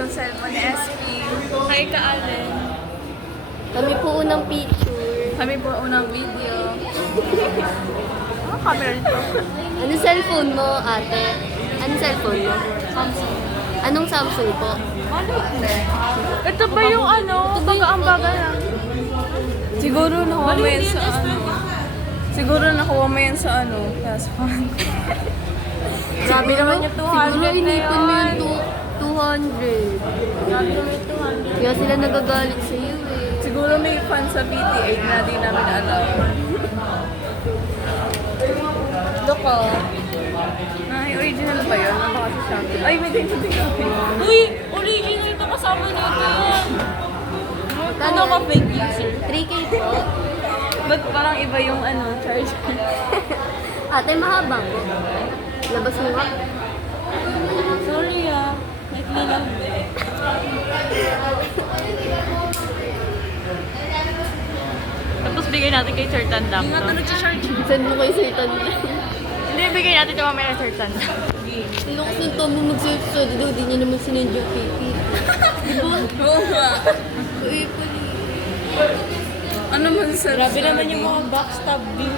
kong cellphone ni SP. Hi ka, Allen. Kami po unang picture. Kami po unang video. Camera nito. Ano cellphone mo, ate? Ano cellphone mo? Samsung. Anong Samsung po? Ito ba yung ano? Baga lang. Siguro nakuha mo yan sa ano. Siguro nakuha mo yan sa ano. Plus one. Grabe naman yung 200 Siguro na inipon mo yun. yung 200. Grabe naman yung 200. Kaya sila nagagalit sa iyo eh. Siguro may fan sa BT8 na di namin alam. Look oh. Ay, original ba yun? Baka sa Shopee. Ay, may ganito din kami. Uy! Original ito kasama nito yan! Ano ka fake user? 3K po. Ba't parang iba yung ano, charge? Ate, mahaba po. Labas mo nga. Sorry ah. Nagli lang. Tapos bigay natin kay Sir Tandang. Hindi nga ito nag-charge. Send mo kay Sir Tan. Hindi, bigay natin ito mamaya Sir Tandang. Sino kasi ito mo mag-search daw, di niya naman sinend yung PP. Diba? Oo nga. Uy, pali. Ano man sa... Grabe naman yung mga backstabbing.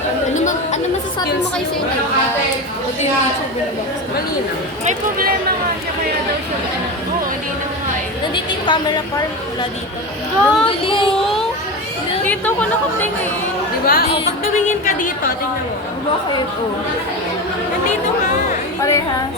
Ano masasabi mo kay Sir Tan? Ito yung YouTube na backstab. Mali na. May problema nga siya kaya daw siya. Oo, hindi na nga eh. Nandito yung camera park. Wala dito. Gago! Dito ko nakatingin. Diba? O, pag tumingin ka dito, tingnan mo. Bakit? Oo. Nandito ka. Parehas.